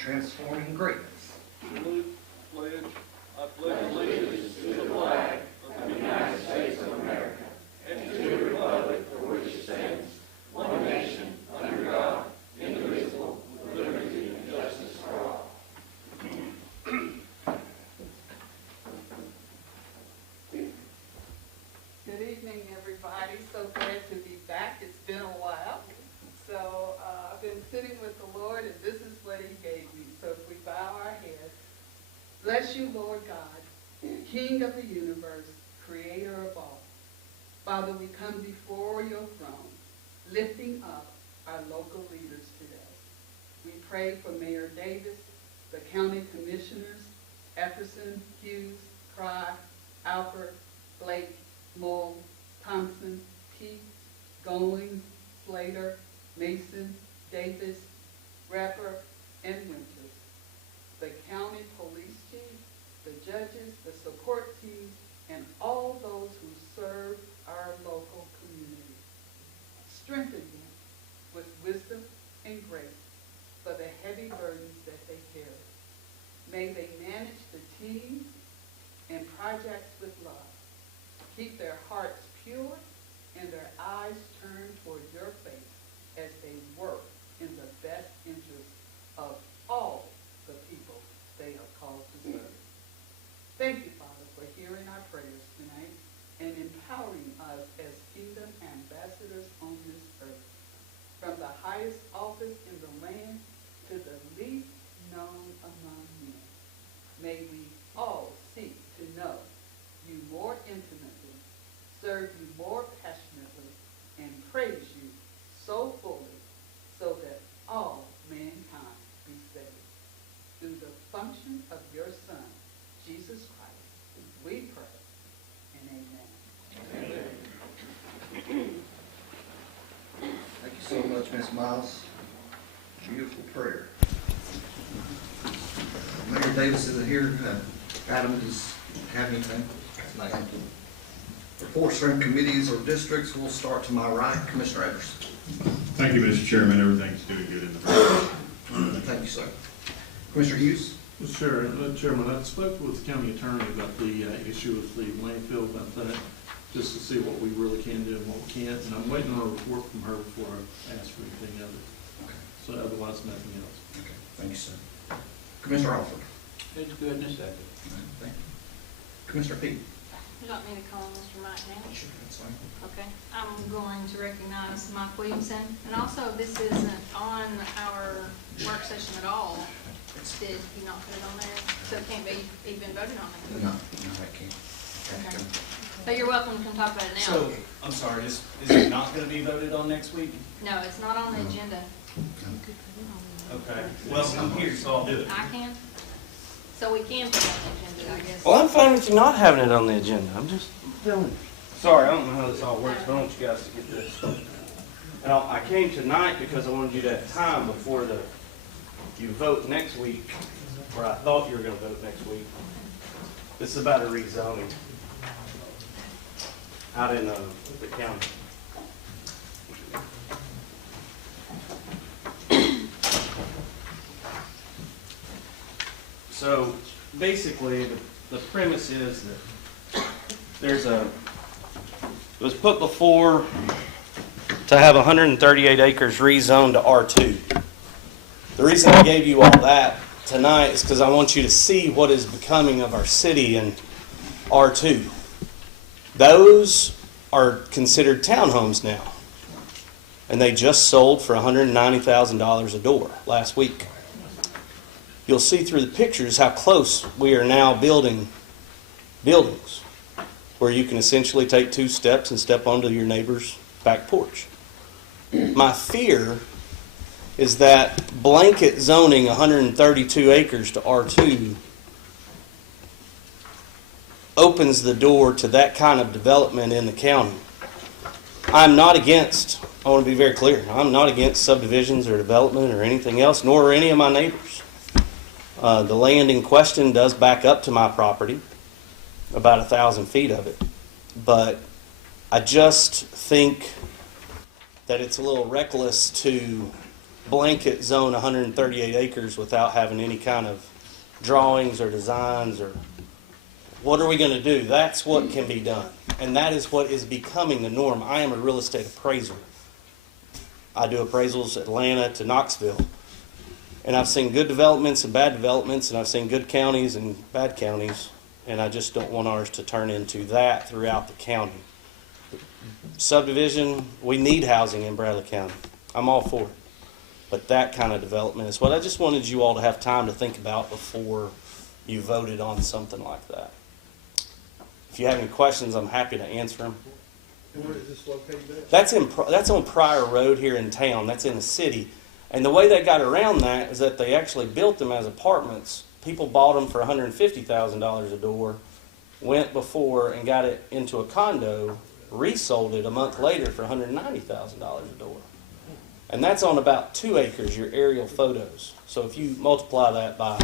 transforming greatness. Salute, pledge. I pledge allegiance to the flag of the United States of America and to the republic for which it stands, one nation, under God, indivisible, with liberty and justice for all. Good evening, everybody. So glad to be back. It's been a while. So I've been sitting with the Lord, and this is what he gave me. So if we bow our heads, bless you, Lord God, King of the universe, creator of all. Father, we come before your throne, lifting up our local leaders today. We pray for Mayor Davis, the county commissioners, Epperson, Hughes, Cry, Alpert, Blake, Mull, Thompson, Keith, Goings, Slater, Mason, Davis, Rapper, and Winters. The county police chief, the judges, the support teams, and all those who serve our local community. Strengthen them with wisdom and grace for the heavy burdens that they carry. May they manage the teams and projects with love. Keep their hearts pure and their eyes turned toward your face as they work in the best interest of all the people they are called to serve. Thank you, Father, for hearing our prayers tonight and empowering us as kingdom ambassadors on this earth. From the highest office in the land to the least known among men. May we all seek to know you more intimately, serve you more passionately, and praise you so fully so that all mankind be saved. Through the function of your Son, Jesus Christ, we pray, and amen. Amen. Thank you so much, Ms. Miles. Beautiful prayer. Mayor Davis is here. Adam, does you have anything? Thank you. For four certain committees or districts, we'll start to my right. Commissioner Evers. Thank you, Mr. Chairman. Everything's doing good in the process. Thank you, sir. Commissioner Hughes. Sure, Chairman, I spoke with the county attorney about the issue with the landfill, about that, just to see what we really can do and what we can't, and I'm waiting on a report from her before I ask for anything other. Okay. So otherwise, nothing else. Okay. Thank you, sir. Commissioner Alford. It's good in a second. Thank you. Commissioner Peete. You want me to call Mr. Mike now? Sure, that's fine. Okay. I'm going to recognize Mike Williamson. And also, this isn't on our work session at all. Did you not put it on there? So it can't be even voted on there? No, I can't. Okay. So you're welcome to come talk about it now. So, I'm sorry, is it not gonna be voted on next week? No, it's not on the agenda. Okay, well, I'm here, so I'll do it. I can. So we can put it on the agenda, I guess. Well, I'm fine with you not having it on the agenda. I'm just telling you. Sorry, I don't know how this all works, but I want you guys to get this. And I came tonight because I wanted you to have time before you vote next week, or I thought you were going to vote next week. This is about a rezoning out in the county. So basically, the premise is that it was put before to have 138 acres rezoned to R2. The reason I gave you all that tonight is because I want you to see what is becoming of our city in R2. Those are considered townhomes now, and they just sold for $190,000 a door last week. You'll see through the pictures how close we are now building buildings where you can essentially take 2 steps and step onto your neighbor's back porch. My fear is that blanket zoning 132 acres to R2 opens the door to that kind of development in the county. I'm not against, I want to be very clear, I'm not against subdivisions or development or anything else, nor are any of my neighbors. The land in question does back up to my property, about 1,000 feet of it. But I just think that it's a little reckless to blanket zone 138 acres without having any kind of drawings or designs or what are we going to do? That's what can be done. And that is what is becoming the norm. I am a real estate appraiser. I do appraisals Atlanta to Knoxville. And I've seen good developments and bad developments, and I've seen good counties and bad counties, and I just don't want ours to turn into that throughout the county. Subdivision, we need housing in Bradley County. I'm all for it. But that kind of development is what I just wanted you all to have time to think about before you voted on something like that. If you have any questions, I'm happy to answer them. And where is this located at? That's on Pryor Road here in town. That's in the city. And the way they got around that is that they actually built them as apartments. People bought them for $150,000 a door, went before and got it into a condo, resold it a month later for $190,000 a door. And that's on about 2 acres, your aerial photos. So if you multiply that by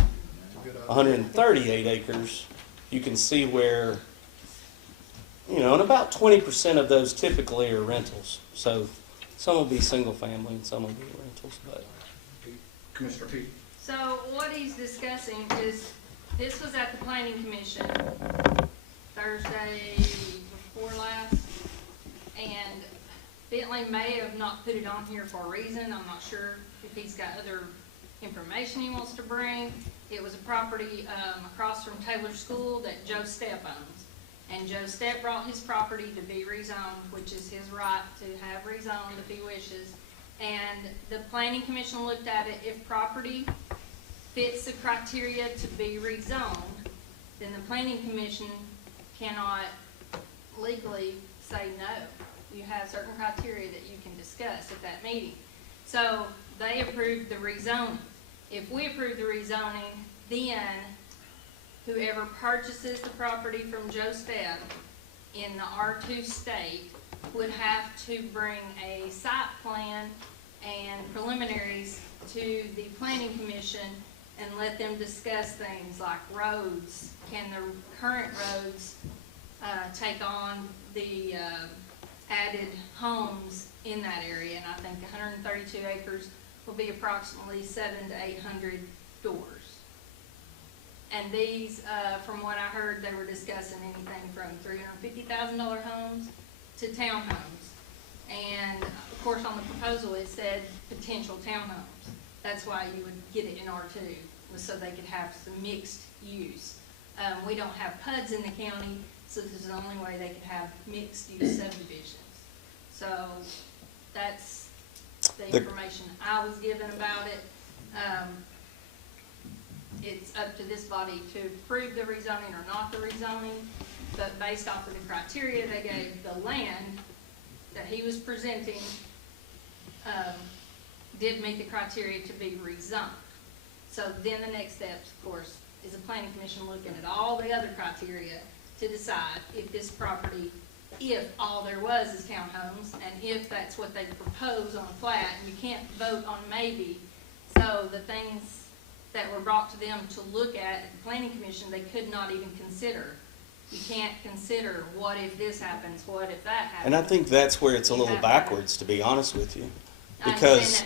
138 acres, you can see where, you know, and about 20% of those typically are rentals. So some will be single family and some will be rentals. But Commissioner Pete. So what he's discussing is, this was at the planning commission Thursday before last, and Bentley may have not put it on here for a reason. I'm not sure if he's got other information he wants to bring. It was a property across from Taylor School that Joe Stepp owns. And Joe Stepp brought his property to be rezoned, which is his right to have rezoned if he wishes. And the planning commission looked at it. If property fits the criteria to be rezoned, then the planning commission cannot legally say no. You have certain criteria that you can discuss at that meeting. So they approved the rezoning. If we approve the rezoning, then whoever purchases the property from Joe Stepp in the R2 state would have to bring a site plan and preliminaries to the planning commission and let them discuss things like roads. Can the current roads take on the added homes in that area? And I think 132 acres will be approximately 700 to 800 doors. And these, from what I heard, they were discussing anything from $350,000 homes to townhomes. And of course, on the proposal, it said potential townhomes. That's why you would get it in R2, was so they could have some mixed use. We don't have PUDs in the county, so this is the only way they could have mixed use subdivisions. So that's the information I was given about it. It's up to this body to approve the rezoning or not the rezoning, but based off of the criteria they gave, the land that he was presenting did meet the criteria to be rezoned. So then the next steps, of course, is the planning commission looking at all the other criteria to decide if this property, if all there was is townhomes, and if that's what they propose on a plat, and you can't vote on maybe. So the things that were brought to them to look at the planning commission, they could not even consider. You can't consider, what if this happens, what if that happens? and I think that's where it's a little backwards, to be honest with you. Because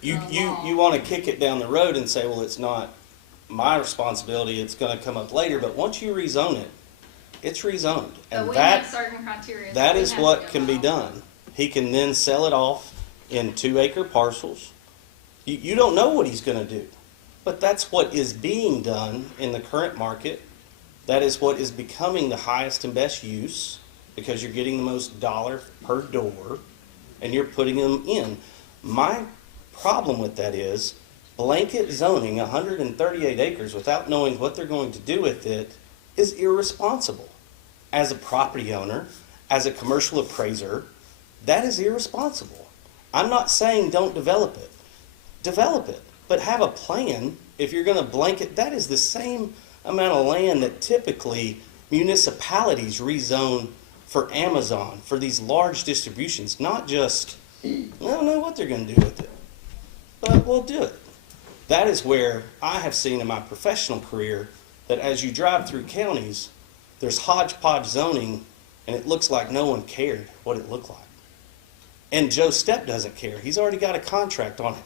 you want to kick it down the road and say, well, it's not my responsibility, it's going to come up later. But once you rezone it, it's rezoned. And we have certain criteria. that is what can be done. He can then sell it off in 2-acre parcels. You don't know what he's going to do. But that's what is being done in the current market. That is what is becoming the highest and best use, because you're getting the most dollar per door and you're putting them in. My problem with that is blanket zoning 138 acres without knowing what they're going to do with it is irresponsible. As a property owner, as a commercial appraiser, that is irresponsible. I'm not saying don't develop it. Develop it. But have a plan. If you're going to blanket, that is the same amount of land that typically municipalities rezone for Amazon, for these large distributions, not just, I don't know what they're going to do with it, but we'll do it. That is where I have seen in my professional career that as you drive through counties, there's hodgepodge zoning, and it looks like no one cared what it looked like. And Joe Stepp doesn't care. He's already got a contract on it.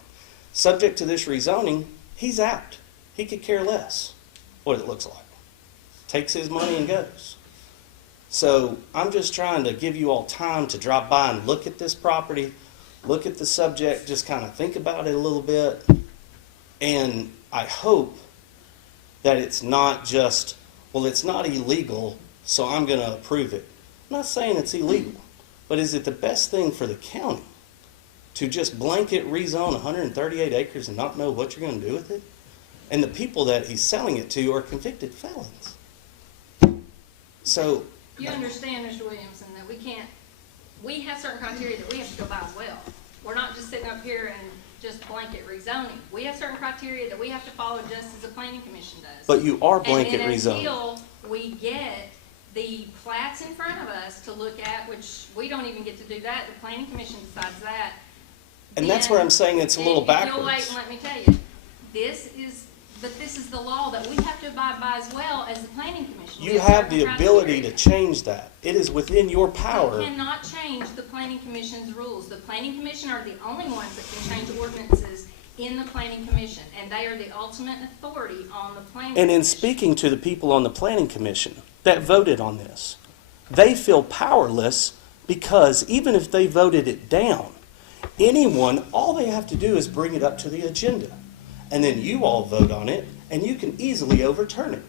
subject to this rezoning, he's out. He could care less what it looks like. Takes his money and goes. So I'm just trying to give you all time to drop by and look at this property, look at the subject, just kind of think about it a little bit. And I hope that it's not just, well, it's not illegal, so I'm going to approve it. I'm not saying it's illegal, but is it the best thing for the county to just blanket rezone 138 acres and not know what you're going to do with it? And the people that he's selling it to are convicted felons. So, You understand, Mr. Williamson, that we have certain criteria that we have to go by as well. We're not just sitting up here and just blanket rezoning. We have certain criteria that we have to follow just as the planning commission does. but you are blanket And rezoning. until we get the plats in front of us to look at, which we don't even get to do that, the planning commission decides that. And that's where I'm saying it's a little Then, if you'll wait backwards. and let me tell you, this is the law that we have to abide by as well as the planning commission. We You have certain the ability criteria. to change that. It is within your You power. cannot change the planning commission's rules. The planning commission are the only ones that can change ordinances in the planning commission, and they are the ultimate authority on the planning commission. And in speaking to the people on the planning commission that voted on this, they feel powerless because even if they voted it down, anyone, all they have to do is bring it up to the agenda. And then you all vote on it, and you can easily overturn it.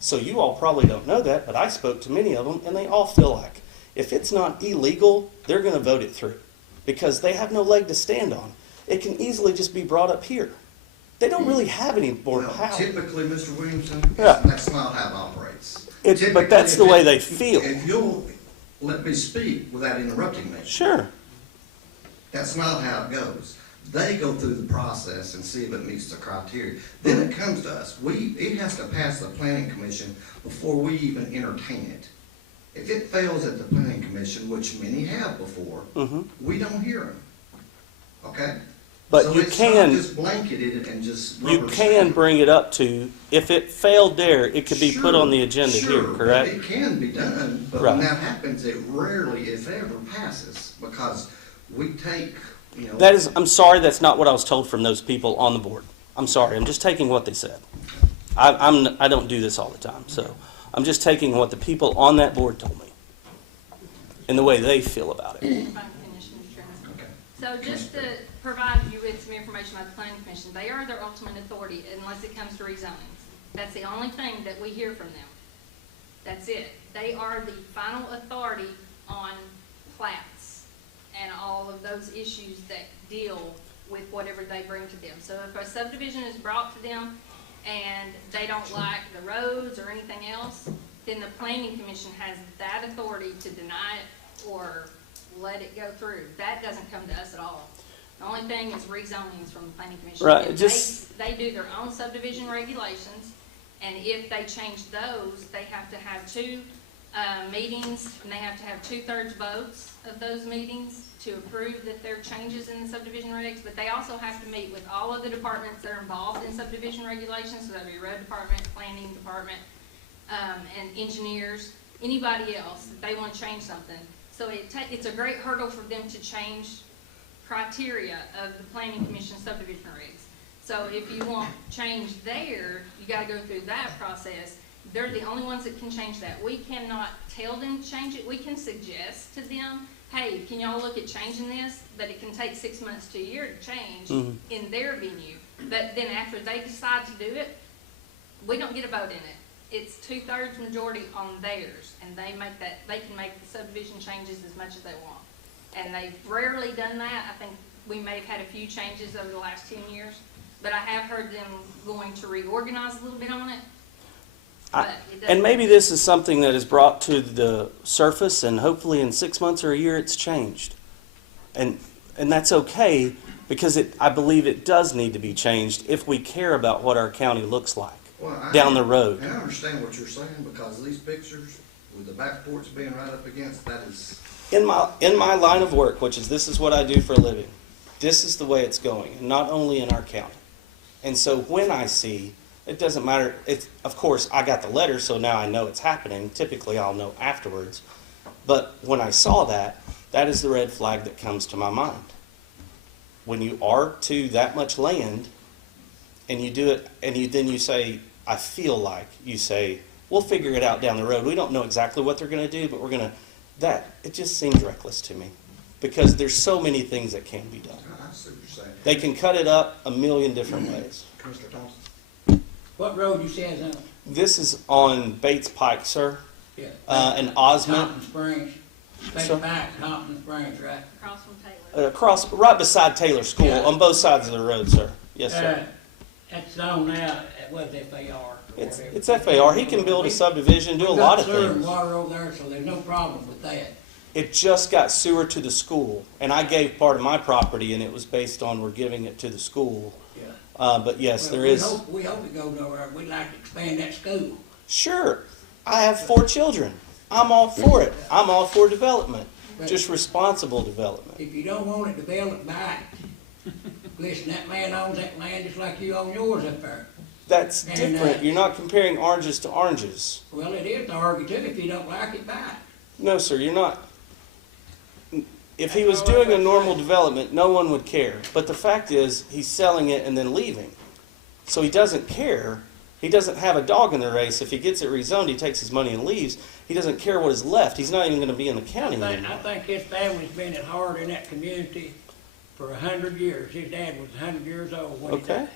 So you all probably don't know that, but I spoke to many of them, and they all feel like if it's not illegal, they're going to vote it through because they have no leg to stand on. It can easily just be brought up here. They don't really have any more Well, power. typically, Mr. Williamson, Yeah. that's not how it operates. But that's the Typically, way if they it- feel. If you'll let me speak without interrupting me. Sure. That's not how it goes. They go through the process and see if it meets the criteria. Then it comes to us. It has to pass the planning commission before we even entertain it. If it fails at the planning commission, which many have before, we don't hear them. Okay? But So you it's can- not just blanketed and just You rubber can stamped. bring it up to, if it failed there, it could be put Sure, on the agenda here, sure, correct? It can be done, but Right. when that happens, it rarely, if ever, passes, because we take, you know. That is, I'm sorry, that's not what I was told from those people on the board. I'm sorry, I'm just taking what they said. I don't do this all the time, so I'm just taking what the people on that board told me and the way they feel about it. If I can finish, Mr. Chairman. Okay. So just to provide you with some information about the planning commission, they are their ultimate authority unless it comes to rezonings. That's the only thing that we hear from them. That's it. They are the final authority on plats and all of those issues that deal with whatever they bring to them. So if a subdivision is brought to them and they don't like the roads or anything else, then the planning commission has that authority to deny it or let it go through. That doesn't come to us at all. The only thing is rezonings from the planning commission. Right, And just- They do their own subdivision regulations, and if they change those, they have to have two meetings, and they have to have 2/3 votes of those meetings to approve that there are changes in the subdivision regs, but they also have to meet with all of the departments that are involved in subdivision regulations, so that'd be road department, planning department, and engineers, anybody else, that they want to change something. So it's a great hurdle for them to change criteria of the planning commission subdivision regs. So if you want change there, you gotta go through that process. They're the only ones that can change that. We cannot tell them to change it. We can suggest to them, hey, can y'all look at changing this? But it can take 6 months to a year to change in their venue. But then after they decide to do it, we don't get a vote in it. It's 2/3 majority on theirs, and they can make the subdivision changes as much as they want. And they've rarely done that. I think we may have had a few changes over the last 10 years, but I have heard them going to reorganize a little bit on it. But it doesn't. And maybe this is something that is brought to the surface, and hopefully in 6 months or a year, it's changed. And that's okay, because I believe it does need to be changed if we care about what our county looks like Well, down the road. And I understand what you're saying, because these pictures, with the back porch being right up against, that is, In my line of work, this is what I do for a living, this is the way it's going, and not only in our county. And so when I see, it doesn't matter, of course, I got the letter, so now I know it's happening. Typically, I'll know afterwards. But when I saw that, that is the red flag that comes to my mind. when you R2 that much land, and you do it, and then you say, I feel like, you say, we'll figure it out down the road. We don't know exactly what they're going to do, but we're going to, it just seems reckless to me. Because there's so many things that can be done. I see what you're saying. They can cut it up a million different ways. Commissioner Thompson? What road you say is on? This is on Bates Pike, sir, Yeah. and Osmond, Thompson Springs. Bates Sir? Pike, Thompson Springs, right? Across from Taylor. across, right beside Taylor School, Yeah. on both sides of the road, sir. Yes, sir. That's on now, it was FAR. or It's, whatever. it's FAR. He can build a subdivision, do a lot of We've got sewer and things. water over there, so there's no problem with that. It just got sewer to the school, and I gave part of my property, and it was based on we're giving it to the school. Yeah. But yes, Well, there is. We hope it goes over, we'd like to expand that school. Sure. I have 4 children. I'm all for it. I'm all for development, just responsible development. If you don't want it developed, buy it. Listen, that man owns that land just like you own yours up there. That's And, different. You're not comparing oranges to oranges. Well, it is to argue too, if you don't like it, buy it. No, sir, you're not. If he was doing a normal development, no one would care. But the fact is, he's selling it and then leaving. So he doesn't care. He doesn't have a dog in the race. If he gets it rezoned, he takes his money and leaves. He doesn't care what is left. He's not even going to be in the county I anymore. think his family's been at heart in that community for 100 years. His dad was 100 years old when he Okay. died.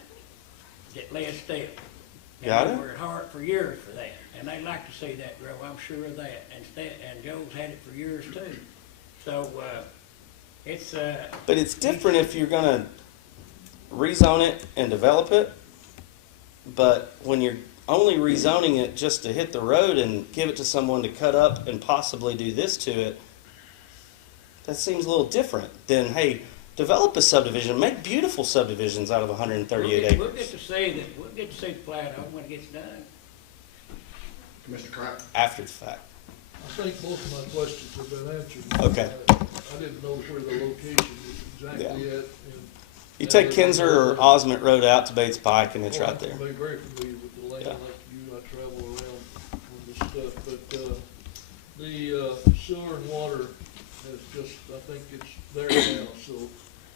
That last step. Got And it. they were at heart for years for that. And they like to see that grow, I'm sure of that. And Joe's had it for years too. So, it's, But it's different if you're going to rezone it and develop it. But when you're only rezoning it just to hit the road and give it to someone to cut up and possibly do this to it, that seems a little different than, hey, develop a subdivision, make beautiful subdivisions out of 138 acres. we'll get to see the plat of it when it gets done. Commissioner Crowder? After the fact. I think both of my questions have been answered. Okay. I didn't know where the location was exactly at. You take Kinzer or Osmond Road out to Bates Pike and it's right there. I'm very familiar with the land Yeah. like you, I travel around on this stuff, but, the sewer and water has just, I think it's there now, so,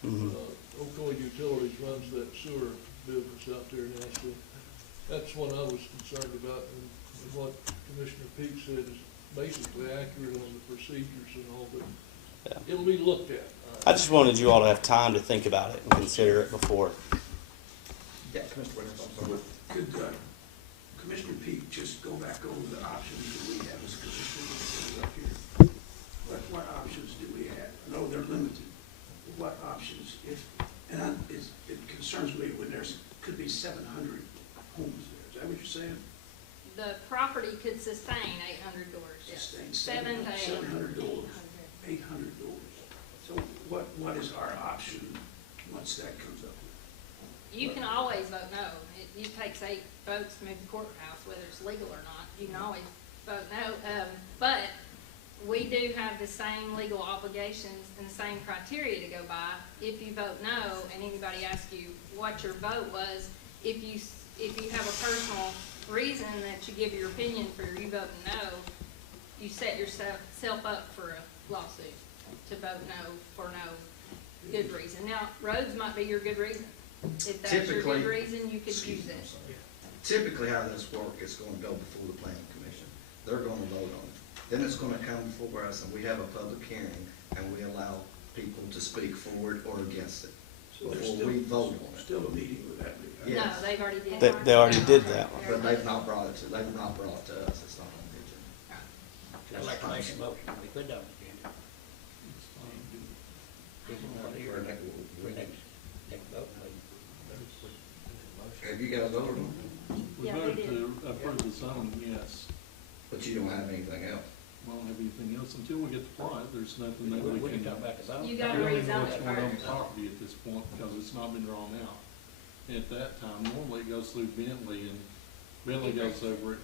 Mhm. Ocoee Utilities runs that sewer business out there now, so that's what I was concerned about, and what Commissioner Peake said is basically accurate on the procedures and all, but Yeah. it'll be looked at. I just wanted you all to have time to think about it and consider it before. Yeah, Commissioner Williams, I'm sorry. Could Commissioner Peake just go back over the options that we have as commissioners up here? What options do we have? I know they're limited. What options, it concerns me when could be 700 homes there. Is that what you're saying? The property could sustain 800 doors, yes. Sustain 7 to 700 doors. 800 doors. So what is our option once that comes up? You can always vote no. It takes 8 votes to move the courthouse, whether it's legal or not. You can always vote no. But we do have the same legal obligations and the same criteria to go by. If you vote no and anybody asks you what your vote was, if you have a personal reason that you give your opinion for you voting no, you set yourself up for a lawsuit to vote no for no good reason. Now, roads might be your good reason. If that's your good Typically- reason, you could use it. Typically, how this works, it's gonna go before the planning commission. They're gonna vote on it. Then it's gonna come before us, and we have a public hearing, and we allow people to speak for it or against it So there's before we vote on it. Still a meeting with that. Yeah. No, they've already did. They already did that one. But they've not brought it to us, it's not on the agenda. I'd like to make a motion, we put it on the agenda. Have you guys voted on it? We Yeah, they voted did. to approve the zone, yes. But you don't have anything else? We don't have anything else. Until we get the plot, there's nothing that We we can can. talk about the zone. You gotta We don't even know rezone what's it going on with first. the property at this point because it's not been drawn out. And at that time, normally it goes through Bentley and Bentley goes over it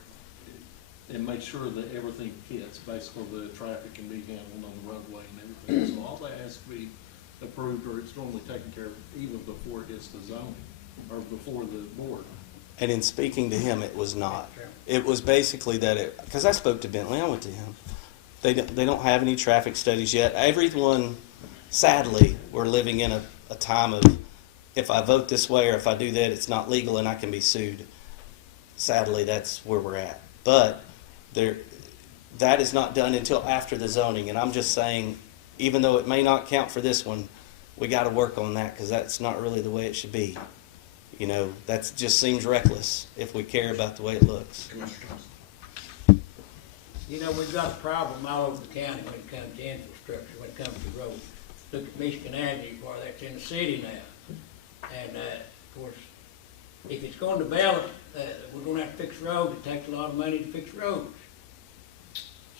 and makes sure that everything fits. Basically, the traffic can be handled on the roadway and everything. So all that has to be approved or it's normally taken care of even before it gets to zoning or before the board. And in speaking to him, it was not. It was basically that because I spoke to Bentley, I went to him. They don't have any traffic studies yet. Everyone, sadly, we're living in a a time of, if I vote this way or if I do that, it's not legal and I can be sued. Sadly, that's where we're at. But that is not done until after the zoning, and I'm just saying, even though it may not count for this one, we got to work on that, because that's not really the way it should be. You know, that just seems reckless if we care about the way it looks. Commissioner Thompson. You know, we've got a problem all over the county when it comes to infrastructure, when it comes to roads. Look at Michigan Avenue, where that's in the city now. And, of course, if it's going to develop, we're going to have to fix roads. It takes a lot of money to fix roads.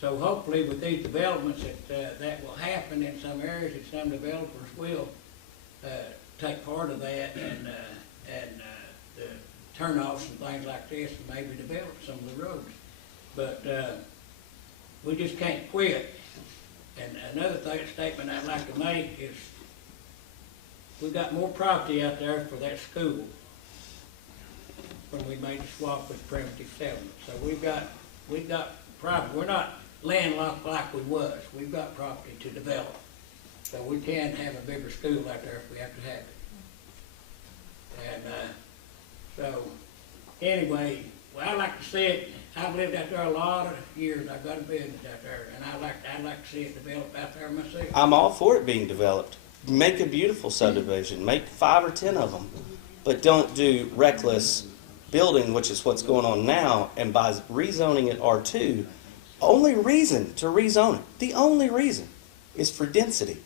So hopefully with these developments that will happen in some areas, that some developers will take part of that and the turnoffs and things like this, and maybe develop some of the roads. But we just can't quit. And another statement I'd like to make is we got more property out there for that school when we made the swap with Primitive Settlement. So we've got property. We're not landlocked like we was. We've got property to develop. So we can have a bigger school out there if we have to have it. And so anyway, well, I like to see it. I've lived out there a lot of years. I've got a business out there, and I'd like to see it develop out there myself. I'm all for it being developed. Make a beautiful subdivision. Make 5 or 10 of them. But don't do reckless building, which is what's going on now. And by rezoning it R2, only reason to rezone it, the only reason, is for density.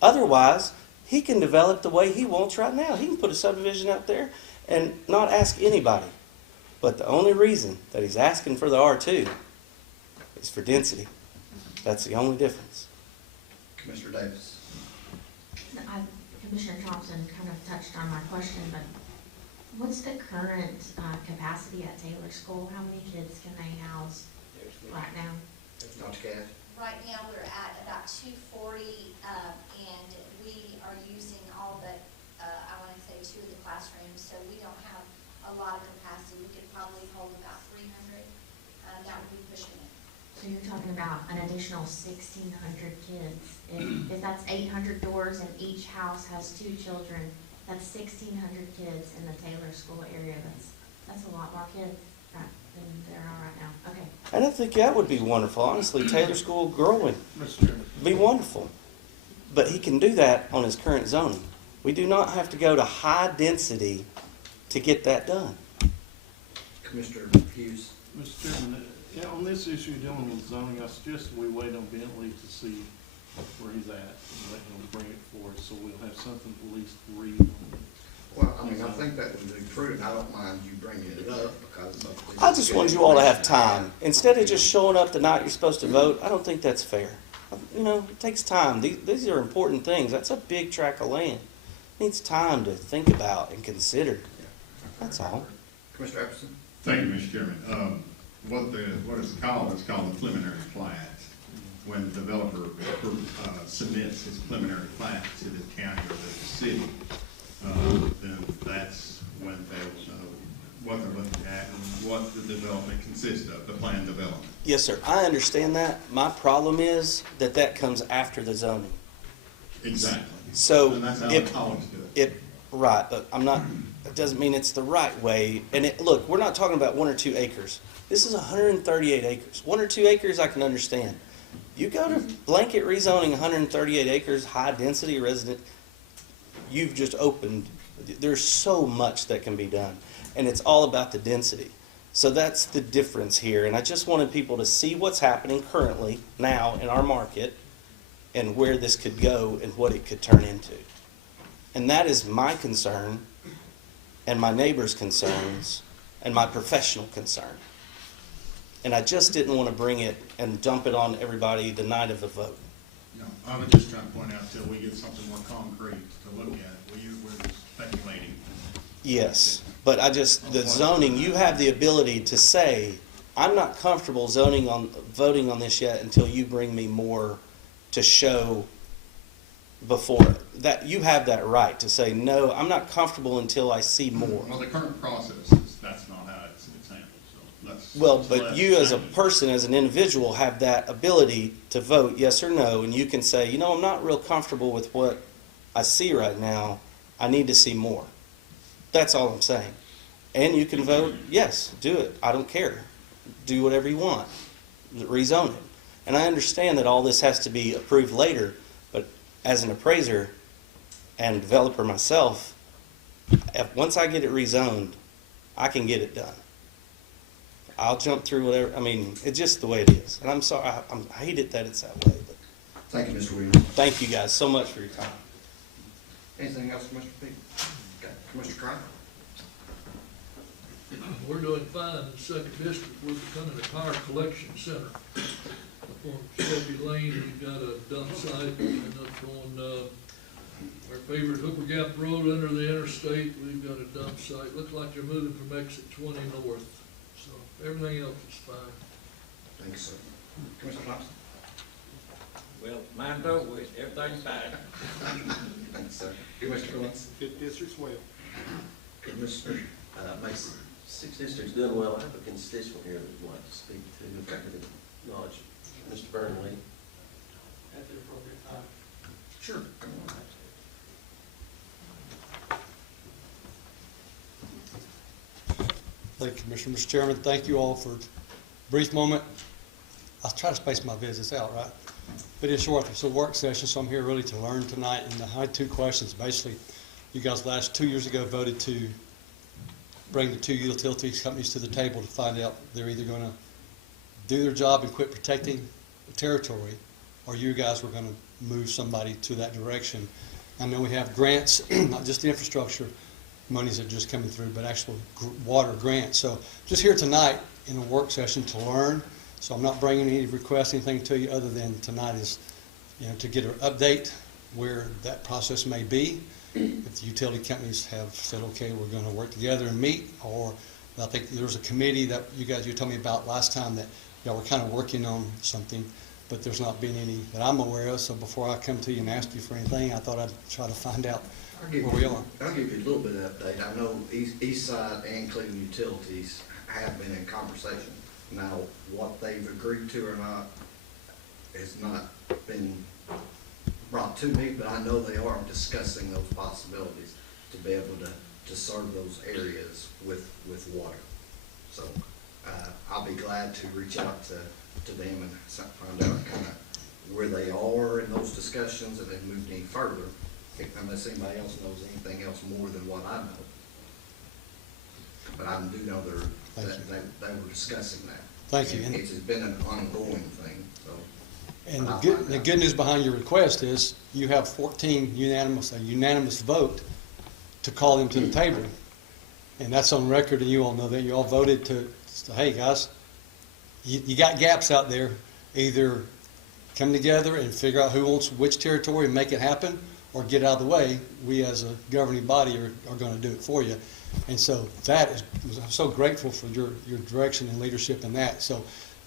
Otherwise, he can develop the way he wants right now. He can put a subdivision out there and not ask anybody. But the only reason that he's asking for the R2 is for density. That's the only difference. Commissioner Davis. Commissioner Thompson kind of touched on my question, but what's the current capacity at Taylor School? How many kids can they house right now? Dr. Gadd. Right now, we're at about 240, and we are using all but, I want to say 2 of the classrooms, so we don't have a lot of capacity. We could probably hold about 300. That would be pushing it. So you're talking about an additional 1,600 kids. If that's 800 doors and each house has 2 children, that's 1,600 kids in the Taylor School area. That's a lot more kids than there are right now. Okay. And I think that would be wonderful. Honestly, Taylor School growing be wonderful. But he can do that on his current zoning. We do not have to go to high density to get that done. Commissioner Hughes. Mr. Chairman, on this issue dealing with zoning, I suggest we wait on Bentley to see where he's at and let him bring it forward, so we'll have something to at least read on. Well, I mean, I think that would be prudent. I don't mind you bringing it up because of. I just want you all to have time. Instead of just showing up the night you're supposed to vote, I don't think that's fair. You know, it takes time. These are important things. That's a big tract of land. It needs time to think about and consider. That's all. Commissioner Epperson. Thank you, Mr. Chairman. What it's called the preliminary plat. When the developer submits his preliminary plat to the county or the city, then that's when they'll know what they're looking at and what the development consists of, the planned development. Yes, sir. I understand that. My problem is that comes after the zoning. Exactly. So and that's how if, I always do it. Right, but I'm not. That doesn't mean it's the right way. And look, we're not talking about 1 or 2 acres. This is 138 acres. 1 or 2 acres, I can understand. You go to blanket rezoning 138 acres, high density resident, you've just opened, there's so much that can be done. And it's all about the density. So that's the difference here. And I just wanted people to see what's happening currently now in our market and where this could go and what it could turn into. And that is my concern and my neighbor's concerns and my professional concern. And I just didn't want to bring it and dump it on everybody the night of the vote. No, I was just trying to point out till we get something more concrete to look at. We're speculating. Yes, but the zoning, you have the ability to say, I'm not comfortable voting on this yet until you bring me more to show before. That you have that right to say, no, I'm not comfortable until I see more. Well, the current process is, that's not how it's handled, so Well, but you as a person, as an individual, have that ability to vote yes or no, and you can say, I'm not real comfortable with what I see right now, I need to see more. That's all I'm saying. And you can vote, yes, do it. I don't care. Do whatever you want. Rezone it. And I understand that all this has to be approved later, but as an appraiser and developer myself, once I get it rezoned, I can get it done. I'll jump through whatever, I mean, it's just the way it is. And I'm sorry, I hate it that it's that way, but Thank you, Mr. Williams. thank you guys so much for your time. Anything else, Mr. Peak? Okay, Commissioner Crowder? We're doing fine in the second district. We're becoming a tire collection center. Up on Shelby Lane, we've got a dump site, and up on, our favorite Hooper Gap Road under the interstate, we've got a dump site. Looks like they're moving from exit 20 north, so everything else is fine. Thanks, sir. Commissioner Thompson? Well, mine's over with, everything's fine. Thanks, sir. Commissioner Lawrence? Fifth district's well. Commissioner Mason? Sixth District's doing well. I have a constituent here that would like to speak to, if I could acknowledge Mr. Burnley. At the appropriate time. Sure. Thank you, Commissioner. Mr. Chairman, thank you all for a brief moment. I'll try to space my visits out, right? But in short, it's a work session, so I'm here really to learn tonight. And I had two questions. Basically, you guys last 2 years ago voted to bring the two utilities companies to the table to find out they're either going to do their job and quit protecting the territory, or you guys were going to move somebody to that direction. I know we have grants, not just the infrastructure monies that are just coming through, but actual water grants. So just here tonight in a work session to learn. So I'm not bringing any requests, anything to you other than tonight is, to get an update where that process may be. If the utility companies have said, okay, we're going to work together and meet, or I think there was a committee that you told me about last time that y'all were kind of working on something, but there's not been any that I'm aware of. So before I come to you and ask you for anything, I thought I'd try to find out where we are. I'll give you a little bit of update. I know East Side and Cleveland Utilities have been in conversation. Now, what they've agreed to or not has not been brought to me, but I know they are discussing those possibilities to be able to serve those areas with water. So I'll be glad to reach out to them and find out kind of where they are in those discussions and then move any further, unless anybody else knows anything else more than what I know. But I do know they were discussing that. Thank you. And it's been an ongoing thing, so. And the good news behind your request is you have 14 a unanimous vote to call them to the table. And that's on record, and you all know that. You all voted to hey, guys, you got gaps out there. Either come together and figure out who wants which territory and make it happen, or get out of the way. We as a governing body are going to do it for you. And so I'm so grateful for your direction and leadership in that. So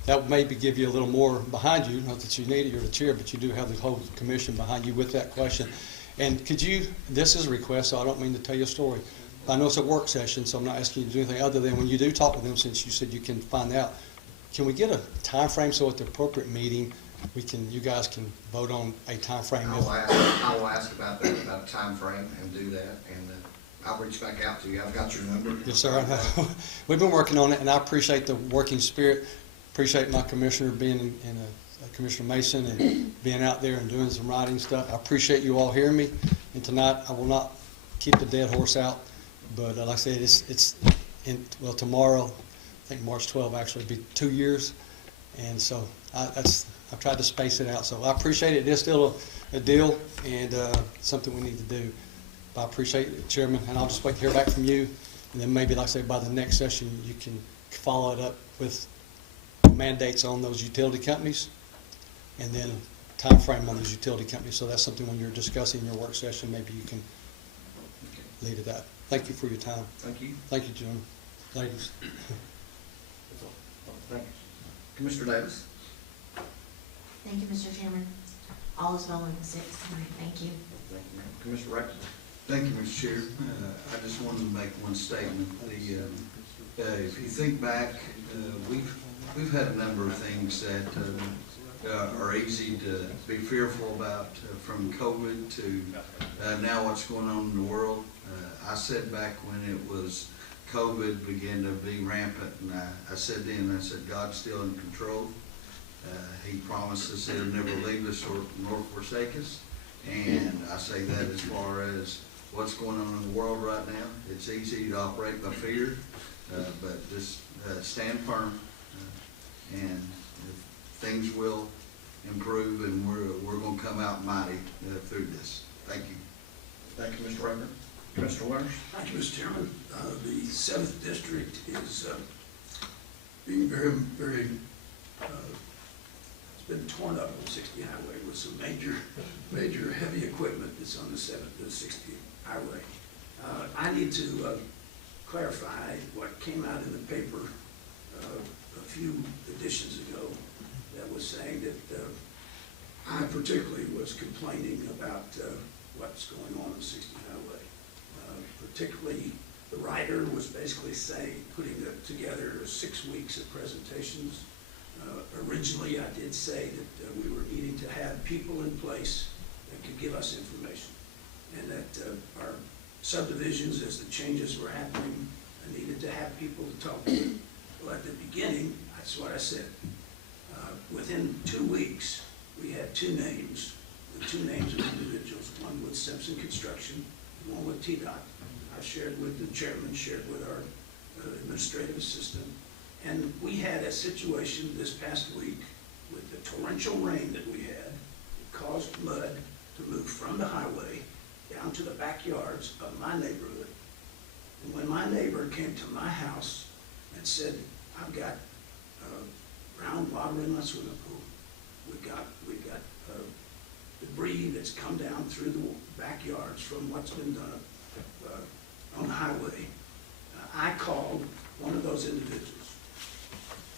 that maybe give you a little more behind you, not that you need it, you're the chair, but you do have the whole commission behind you with that question. And this is a request, so I don't mean to tell you a story. I know it's a work session, so I'm not asking you to do anything other than when you do talk with them, since you said you can find out, can we get a time frame so at the appropriate meeting, you guys can vote on a time frame? I will ask about that, about a time frame, and do that, and I'll reach back out to you. I've got your number. Yes, sir. I know. We've been working on it, and I appreciate the working spirit. Appreciate my commissioner being in Commissioner Mason and being out there and doing some writing stuff. I appreciate you all hearing me. And tonight, I will not keep the dead horse out. But like I said, tomorrow, I think March 12 actually will be 2 years. And so I've tried to space it out. So I appreciate it. It is still a deal and something we need to do. I appreciate it, Chairman, and I'll just wait to hear back from you. And then maybe, like I say, by the next session, you can follow it up with mandates on those utility companies and then time frame on those utility companies. So that's something when you're discussing your work session, maybe you can lead to that. Thank you for your time. Thank you. Thank you, gentlemen. Ladies. Thank you. Commissioner Davis. Thank you, Mr. Chairman. All is well in the sixth tonight. Thank you. Thank you, ma'am. Commissioner Rex. Thank you, Mr. Chair. I just wanted to make one statement. If you think back, we've had a number of things that are easy to be fearful about, from COVID to now what's going on in the world. I said back when it was COVID began to be rampant, and I said then, I said, God's still in control. He promises He'll never leave us nor forsake us. And I say that as far as what's going on in the world right now. It's easy to operate by fear, but just stand firm, and things will improve, and we're going to come out mighty through this. Thank you. Thank you, Mr. Rucker. Mr. Winters? Thank you, Mr. Chairman. The 7th District is being very, very, it's been torn up on 60 Highway with some major heavy equipment that's on the 60 Highway. I need to clarify what came out in the paper a few editions ago that was saying that I particularly was complaining about what's going on 60 Highway. Particularly, the writer was basically saying, putting together 6 weeks of presentations. Originally, I did say that we were needing to have people in place that could give us information, and that our subdivisions, as the changes were happening, needed to have people to talk to. Well, at the beginning, that's what I said. Within 2 weeks, we had 2 names, the 2 names of individuals, one with Simpson Construction, one with TDOT. I shared with the chairman, shared with our administrative assistant. And we had a situation this past week with the torrential rain that we had. It caused mud to move from the highway down to the backyards of my neighborhood. And when my neighbor came to my house and said, I've got brown water in my swimming pool, we've got debris that's come down through the backyards from what's been done on the highway, I called one of those individuals.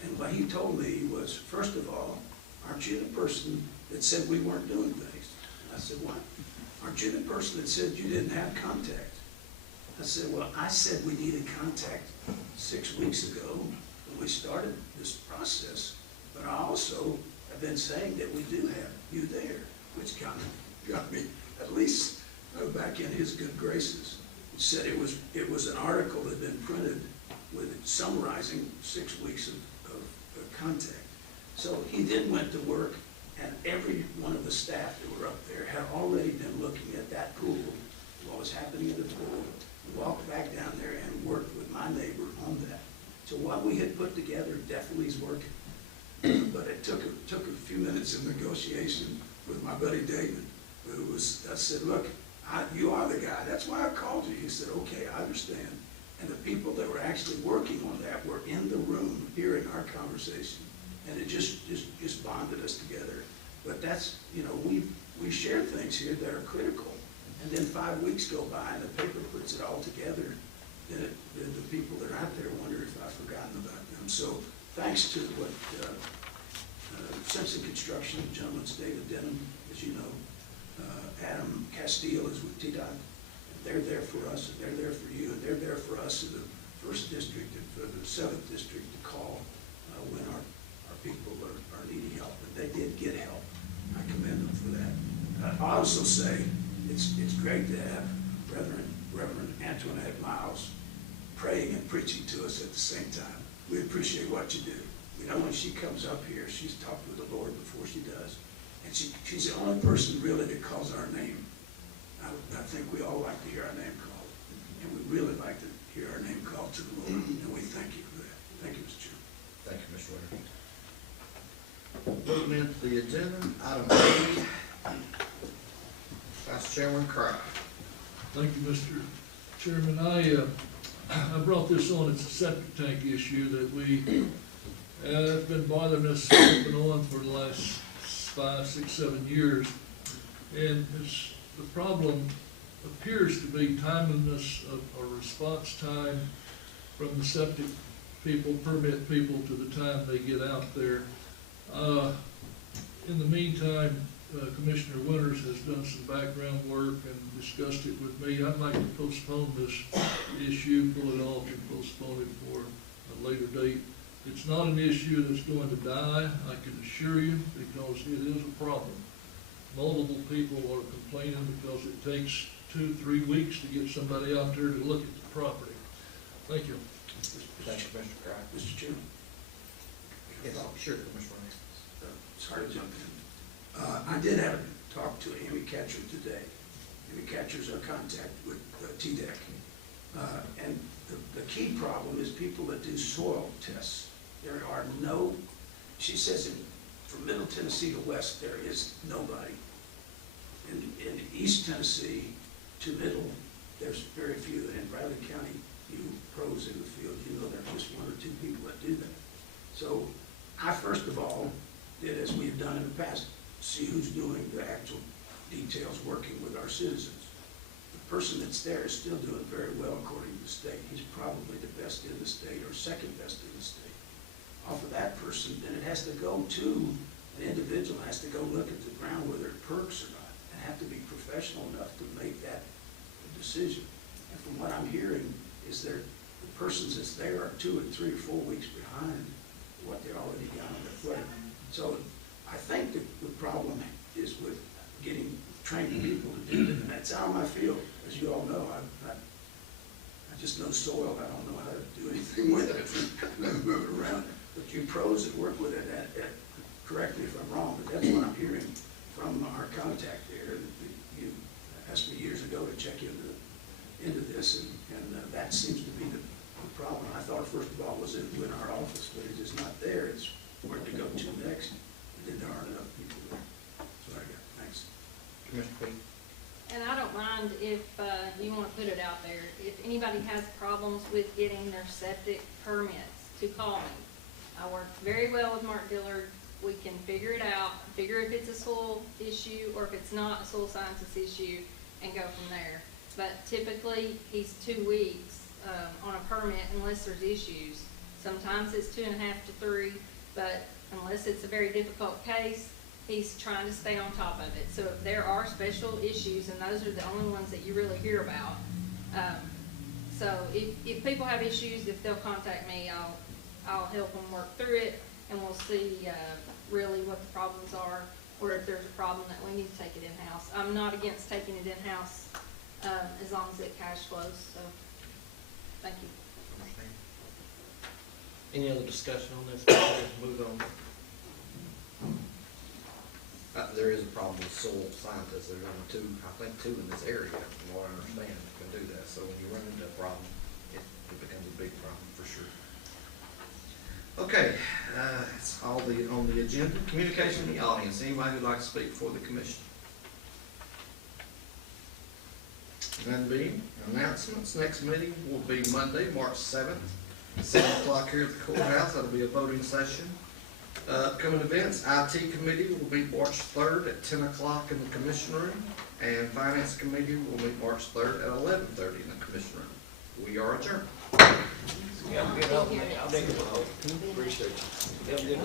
And what he told me was, first of all, aren't you the person that said we weren't doing things? And I said, what? Aren't you the person that said you didn't have contact? I said, well, I said we needed contact 6 weeks ago when we started this process, but I also have been saying that we do have you there, which got me at least back in his good graces. He said it was an article that had been printed with summarizing 6 weeks of contact. So he then went to work, and every one of the staff that were up there had already been looking at that pool, what was happening in the pool, walked back down there and worked with my neighbor on that. So what we had put together definitely is working. But it took a few minutes of negotiation with my buddy David, who was, I said, look, you are the guy. That's why I called you. He said, okay, I understand. And the people that were actually working on that were in the room hearing our conversation. And it just bonded us together. But that's, you know, we share things here that are critical. And then 5 weeks go by and the paper puts it all together. Then the people that are out there wonder if I've forgotten about them. So thanks to what Simpson Construction, the gentleman's David Denham, as you know, Adam Castile is with TDOT. They're there for us, and they're there for you, and they're there for us in the 1st District and for the 7th District to call when our people are needing help. And they did get help. I commend them for that. I also say it's great to have Reverend Antoinette Miles praying and preaching to us at the same time. We appreciate what you do. We know when she comes up here, she's talked with the Lord before she does. And she's the only person really that calls our name. I think we all like to hear our name called. And we really like to hear our name called to the Lord. And we thank you for that. Thank you, Mr. Chairman. Thank you, Mr. Winter. Moving into the agenda, item 8, Vice Chairman Cry. Thank you, Mr. Chairman. I brought this on, it's a septic tank issue that it's been bothering us off and on for the last 5, 6, 7 years. And the problem appears to be timeliness of a response time from the septic people, permit people, to the time they get out there. In the meantime, Commissioner Winters has done some background work and discussed it with me. I'd like to postpone this issue, pull it off and postpone it for a later date. It's not an issue that's going to die, I can assure you, because it is a problem. Multiple people are complaining because it takes 2-3 weeks to get somebody out there to look at the property. Thank you. Thank you, Mr. Crowe. Mr. Chairman. Yes, sure, Commissioner Reese. Sorry to jump in. I did have a talk to Amy Catcher today. Amy Catcher's our contact with TDEC. And the key problem is people that do soil tests. There are no, she says from Middle Tennessee to West, there is nobody. In East Tennessee to Middle, there's very few. In Bradley County, you pros in the field, you know there are just 1 or 2 people that do that. So I first of all did as we've done in the past, see who's doing the actual details working with our citizens. The person that's there is still doing very well according to the state. He's probably the best in the state or second best in the state. Off of that person, then it has to go to, an individual has to go look at the ground whether it perks or not, and have to be professional enough to make that decision. And from what I'm hearing is the persons that's there are 2 and 3 or 4 weeks behind what they already got on their plate. So I think the problem is with getting trained people to do it, and that's out of my field. As you all know, I just know soil, I don't know how to do anything with it, move it around. But you pros that work with it, correct me if I'm wrong, but that's what I'm hearing from our contact there. You asked me years ago to check into this, and that seems to be the problem. I thought first of all was in our office, but it is not there. It's where to go to next, and then there aren't enough people there. That's what I got. Thanks. Commissioner Pete. And I don't mind if you want to put it out there. If anybody has problems with getting their septic permits, to call me. I work very well with Mark Dillard. We can figure it out, figure if it's a soil issue or if it's not a soil sciences issue, and go from there. But typically, he's 2 weeks on a permit unless there's issues. Sometimes it's 2.5 to 3, but unless it's a very difficult case, he's trying to stay on top of it. So if there are special issues, and those are the only ones that you really hear about. So if people have issues, if they'll contact me, I'll help them work through it, and we'll see really what the problems are, or if there's a problem that we need to take it in-house. I'm not against taking it in-house as long as it cash flows, so thank you. Any other discussion on this? Let's move on. There is a problem with soil scientists. There's only 2 in this area, from what I understand, that can do that. So when you run into a problem, it becomes a big problem for sure. Okay, that's all on the agenda. Communication in the audience. Anybody who'd like to speak for the commission? None being. Announcements. Next meeting will be Monday, March 7th, 7 o'clock here at the courthouse. That'll be a voting session. Upcoming events, IT committee will meet March 3rd at 10 o'clock in the commission room, and finance committee will meet March 3rd at 11:30 in the commission room. We are adjourned. Yeah, good. I'll make it. Appreciate you.